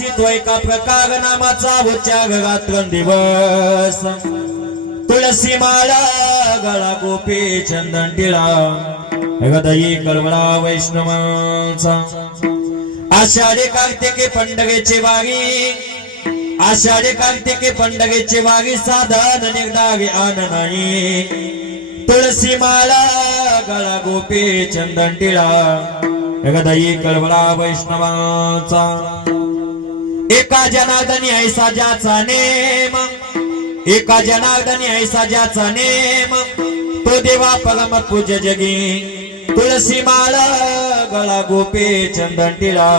एका प्रकार नामाचा उच्चार रात्रंदिवस तुळसी माळा गळा गोपी चंदन टिळा हृदयी कळवळा वैष्णवांचा आषाढी कार्तिके पंढरीची वारी आषाढी कार्तिके पंढरीची वारी साधन निर्धारी आन नाही तुळसी माळा गळा गोपी चंदन टिळा हृदयी कळवळा वैष्णवांचा एका जनार्दनी ऐसा ज्याचा नेम एका जनार्दनी ऐसा ज्याचा नेम तो देवा परम पूज्य जगी तुळसी माळा गळा गोपी चंदन टिळा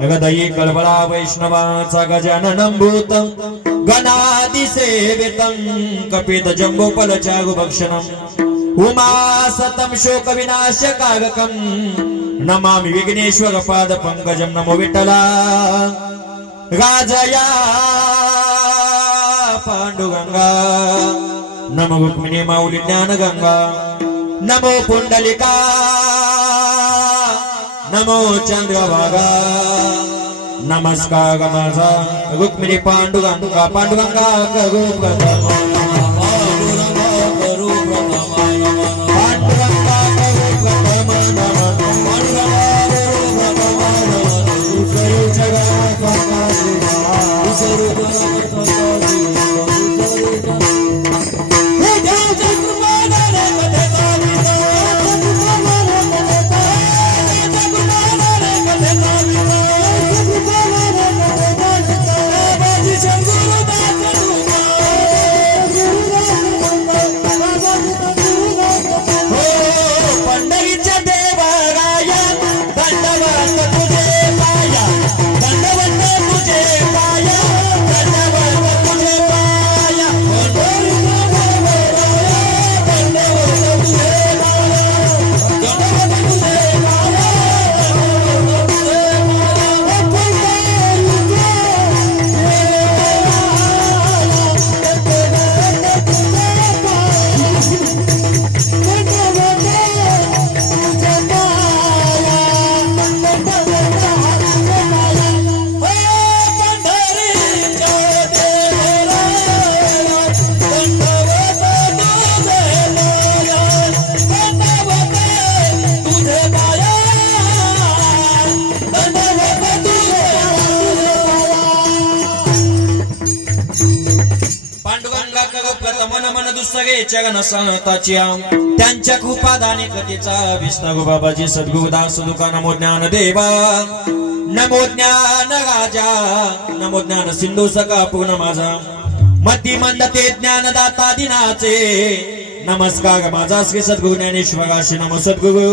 हृदयी कळवळा वैष्णवाचा गजाननं भूतं गणादि सेवितं कपित जम्बोपल चारु भक्षणं उमा सतं शोक विनाशकारकं नमामि विघ्नेश्वर पाद पंकजं नमो विठ्ठला राजया पांडुरंगा नमो रुक्मिणी माऊली ज्ञान गंगा नमो पुंडलिका नमो चंद्रभागा नमस्कार माझा रुक्मिणी पांडुरंगा पांडुरंगा करू प्रथम त्यांच्या कृपादानी कथेचा विस्तार बाबाजी सद्गुरुदास दुका नमो ज्ञान देवा नमो ज्ञान राजा नमो ज्ञान सिंधू सका पूर्ण माझा मती मंदते ज्ञानदाता दिनाचे नमस्कार माझा श्री सद्गुरु ज्ञानेश्वराशी नमो सद्गुरु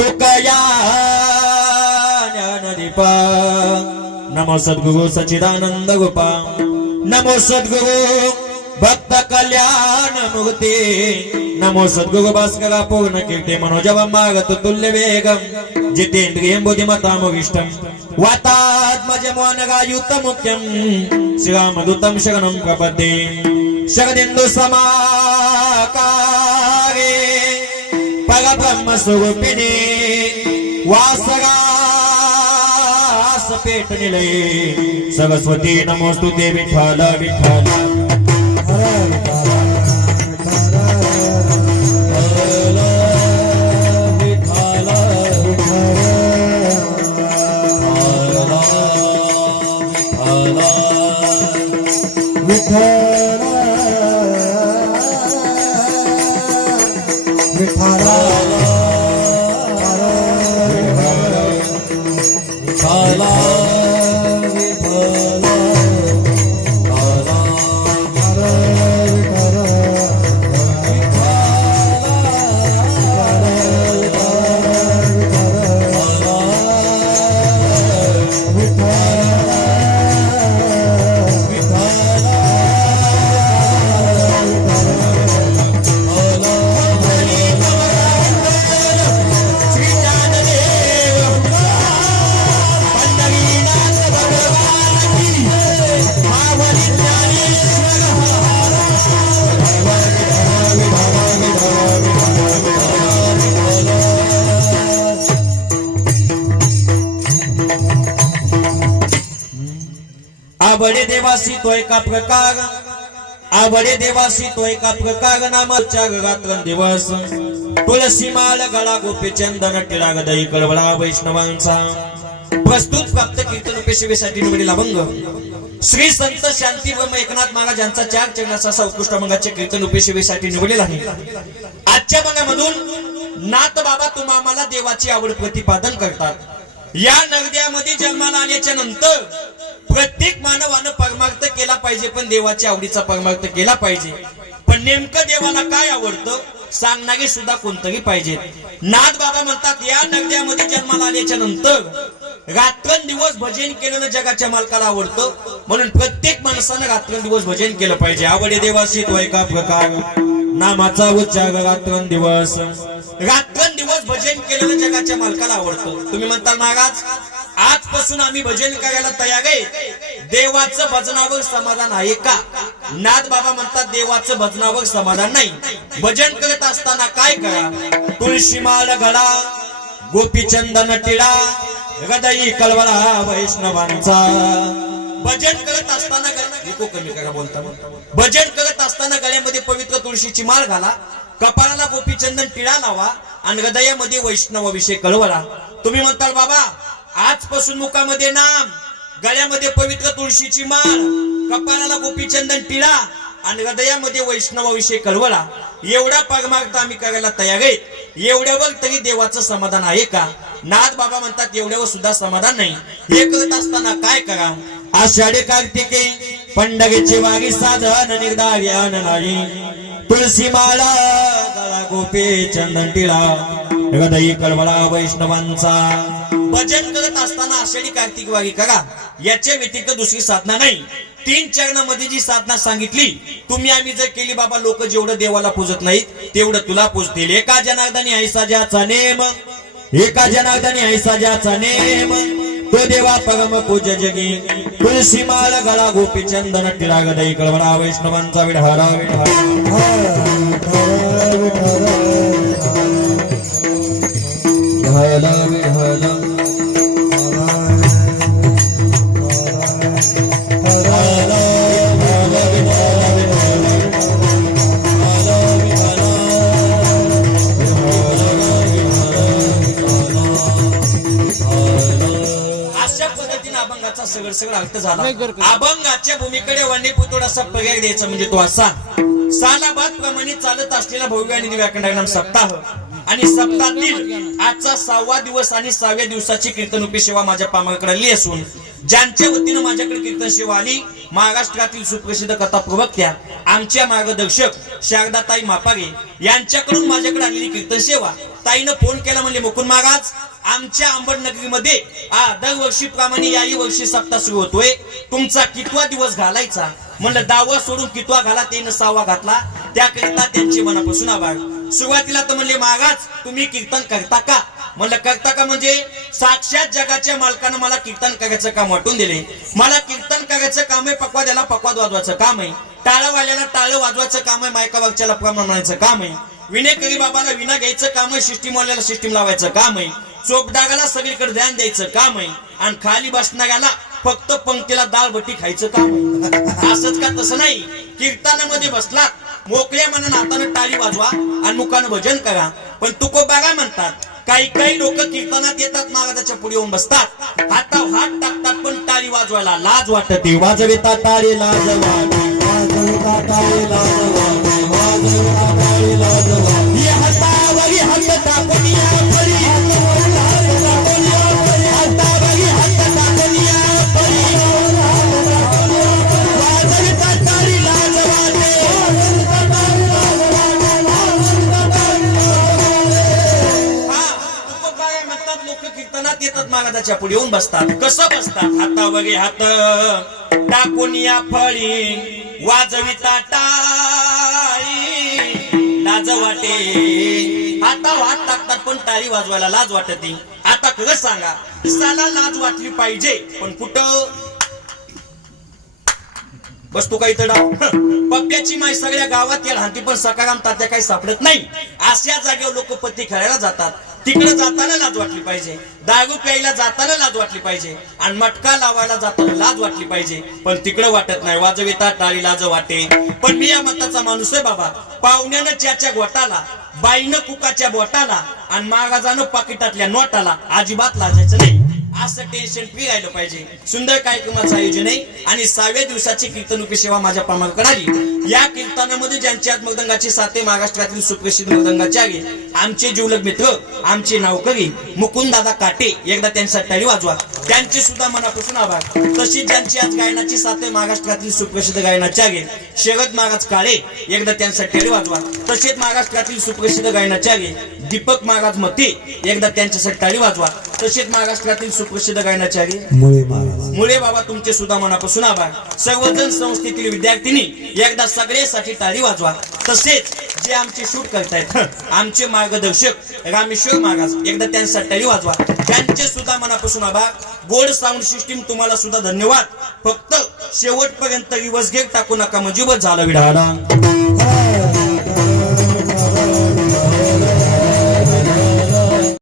तुकया ज्ञानदीपा नमो सद्गुरु सच्चिदानंद गोपा नमो सद्गुरु भक्त कल्याण मूर्ती नमो सद्गुरु भास्करा पूर्ण कीर्ती मनोजव मागत तुल्य वेगम जितेंद्रियं बुद्धिमतां वरिष्ठं वातात्मज मोहनगायुत मुख्यं श्रीरामदूतं शरणं प्रपद्ये शरदिन्दु समाकारे परब्रह्म स्वरूपिणे वासरास पेट निलये सरस्वती नमोस्तुते विठ्ठल विठ्ठल आवडे देवासी तो एका प्रकार आवडे देवासी तो एका प्रकार नामाच्या रात्रंदिवस तुळशी माळ गळा गोपी चंदन टिळा गदई कळवळा वैष्णवांचा प्रस्तुत प्राप्त कीर्तन उपसेवेसाठी निवडलेला अभंग श्री संत शांती ब्रह्म एकनाथ महाराज यांचा 4 चरणाचा असा उत्कृष्ट अभंगाचे कीर्तन उपसेवेसाठी निवडलेला आहे। आजच्या अभंगामधून नाथ बाबा तुम्हा आम्हाला देवाची आवड प्रतिपादन करतात। या नगद्यामध्ये जन्माला आल्याच्या नंतर प्रत्येक मानवानं परमार्थ केला पाहिजे, पण देवाच्या आवडीचा परमार्थ केला पाहिजे। पण नेमकं देवाला काय आवडतं सांगणारे सुद्धा कोणतरी पाहिजे। नाथ बाबा म्हणतात या नगद्यामध्ये जन्माला आल्याच्या नंतर रात्रंदिवस भजन केलेलं जगाच्या मालकाला आवडतं, म्हणून प्रत्येक माणसानं रात्रंदिवस भजन केलं पाहिजे। आवडे देवासी तो एका प्रकार नामाचा उच्चार रात्रंदिवस भजन केलेलं जगाच्या मालकाला आवडतं। तुम्ही म्हणताल महाराज आजपासून आम्ही भजन करायला तयार आहे, देवाचं भजनावर समाधान आहे का? नाथ बाबा म्हणतात देवाचं भजनावर समाधान नाही। भजन करत असताना काय करा? तुळशी माळ गळा गोपी चंदन टिळा हृदयी कळवळा वैष्णवांचा। भजन करत असताना कमी करा बोलता भजन करत असताना गळ्यामध्ये पवित्र तुळशीची माळ घाला, कपाळाला गोपी चंदन टिळा लावा आणि हृदयामध्ये वैष्णवाविषयी कळवळा। तुम्ही म्हणताल बाबा आजपासून मुखामध्ये नाम, गळ्यामध्ये पवित्र तुळशीची माळ, कपाळाला गोपीचंदन टिळा आणि हृदयामध्ये वैष्णवाविषयी कळवळा, एवढा परमार्थ आम्ही करायला तयार आहे। एवढ्यावर तरी देवाचं समाधान आहे का? नाथ बाबा म्हणतात एवढ्यावर सुद्धा समाधान नाही। हे करत असताना काय करा? आषाढी कार्तिके पंढरीची वारी साधन निर्धार्यान नाही, तुळशी माळा गळा गोपी चंदन टिळा हृदयी कळवळा वैष्णवांचा। भजन करत असताना आषाढी कार्तिक वारी करा, याच्या व्यतिरिक्त दुसरी साधना नाही। 3 चरणामध्ये जी साधना सांगितली तुम्ही आम्ही जर केली बाबा, लोक जेवढं देवाला पूजत नाहीत तेवढं तुला पूजतील। एका जनार्दनी ऐसा ज्याचा नेम, एका जनार्दनी ऐसा ज्याचा नेम, तो देवा परम पूज्य जगी। तुळशी माळ गळा गोपी चंदन टिळा हृदयी कळवळा वैष्णवांचा। विढारा सगळं अर्थ झाला। अभंगाच्या भूमीकडे वन्य पुतोडाचा पर्याय द्यायचा म्हणजे तो असा, सालाबाद प्रमाणे चालत असलेला भव्य आणि दिव्य अखंड सप्ताह आणि सप्ताहातील आजचा 6वा दिवस आणि 6व्या दिवसाची कीर्तन उपसेवा माझ्या पामाकडे आली असून ज्यांच्या वतीनं माझ्याकडे कीर्तन सेवा आली, महाराष्ट्रातील सुप्रसिद्ध कथा प्रवक्त्या आमच्या मार्गदर्शक शारदाताई मापागे यांच्याकडून माझ्याकडे आलेली कीर्तन सेवा। ताईनं फोन केला, म्हणले मुकुंद महाराज आमच्या अंबडनगरीमध्ये दरवर्षीप्रमाणे याही वर्षी सप्ताह सुरू होतोय, तुमचा कितवा दिवस घालायचा? म्हणलं 10वा सोडून कितवा घाला? त्यानं 6वा घातला, त्याकरिता त्यांचे मनापासून आभार। सुरुवातीला तर म्हणले महाराज तुम्ही कीर्तन करता का? म्हणलं करता का म्हणजे साक्षात जगाच्या मालकानं मला कीर्तन करायचं काम वाटून दिले। मला कीर्तन करायचं काम आहे, पकवाद्याला पकवाद वाजवायचं काम आहे, टाळवाल्याला टाळ वाजवायचं काम आहे, मायकावागच्याला प्रमाण म्हणायचं काम आहे, विनेकरी बाबाला विना घ्यायचं काम आहे, सिस्टीमवाल्याला सिस्टीम लावायचं काम आहे, चोपडागाला सगळीकडे ध्यान द्यायचं काम आहे, आणि खाली बसणाऱ्याला फक्त पंक्तीला दाल बट्टी खायचं काम आहे। असंच का? तसं नाही। कीर्तनामध्ये बसला मोकळ्या मनानं हातानं टाळी वाजवा आणि मुखानं भजन करा। पण तुकोबा म्हणतात काही लोक कीर्तनात येतात, महाराजाच्या पुढे येऊन बसतात, हातावर हात टाकतात, पण टाळी वाजवायला लाज वाटते। वाजविता टाळी लाज वाटे, वाजविता टाळी लाज वाटे, वाजविता टाळी लाज वाटे, या हातावरी हात टाकून या परी, हातावरी हात टाकून या परी, वाजविता टाळी लाज वाटे, लोक कीर्तनात येतात, महाराजाच्या पुढे येऊन बसतात। कसं बसतात? हातावरी हात टाकून या फळी, वाजविता टाळी लाज वाटे। हातावर हात टाकतात पण टाळी वाजवायला लाज वाटते। आता खरं सांगा, साला लाज वाटली पाहिजे, पण कुठं बस तू काही तडा पप्प्याची माय सगळ्या गावात या हाती, पण सकाराम तात्या काही सापडत नाही। अशा जागेवर लोक पत्ती खेळायला जातात। तिकडे जाताना लाज वाटली पाहिजे, दारू प्यायला जाताना लाज वाटली पाहिजे, आणि मटका लावायला जाताना लाज वाटली पाहिजे. पण तिकडे वाटत नाही. वाजविता टाळी लाज वाटे. पण मी या मताचा माणूस आहे बाबा. पाहुण्यानं च्याच्या गोटाला, बाईनं कुकाच्या बोटाला, आणि महाराजानं पाकिटातल्या नोटाला अजिबात लाजायचं नाही. असं टेन्शन फ्री राहिलं पाहिजे. सुंदर कार्यक्रमाचं आयोजन आहे आणि 6व्या दिवसाची कीर्तनुकी सेवा माझ्या पामाकडे आली. या कीर्तनामध्ये ज्यांच्या हात मृदंगाचे साथे महाराष्ट्रातील सुप्रसिद्ध मृदंगाचार्य, आमचे जीवलग मित्र, आमचे नावकरी मुकुंद दादा काटे, एकदा त्यांचा टाळी वाजवा. त्यांचे सुद्धा मनापासून आभार. तशी ज्यांची आज गायनाची साथे महाराष्ट्रातील सुप्रसिद्ध गायनाचार्य शरद महाराज काळे, एकदा त्यांचा टाळी वाजवा. तसेच महाराष्ट्रातील सुप्रसिद्ध गायनाचार्य दीपक महाराज मते, एकदा त्यांच्यासाठी टाळी वाजवा. तसेच महाराष्ट्रातील सुप्रसिद्ध गायनाचार्य मुळे बाबा, तुमचे सुद्धा मनापासून आभार. सर्वजण संस्थेतील विद्यार्थिनी, एकदा सगळ्यासाठी टाळी वाजवा. तसेच जे आमचे शूट करतायत आमचे मार्गदर्शक रामेश्वर महाराज, एकदा त्यांच्यासाठी टाळी वाजवा. त्यांचे सुद्धा मनापासून आभार. गोल्ड साऊंड सिस्टीम, तुम्हाला सुद्धा धन्यवाद. फक्त शेवटपर्यंत रिवर्स गेट टाकू नका म्हणजे बस झालं विडा.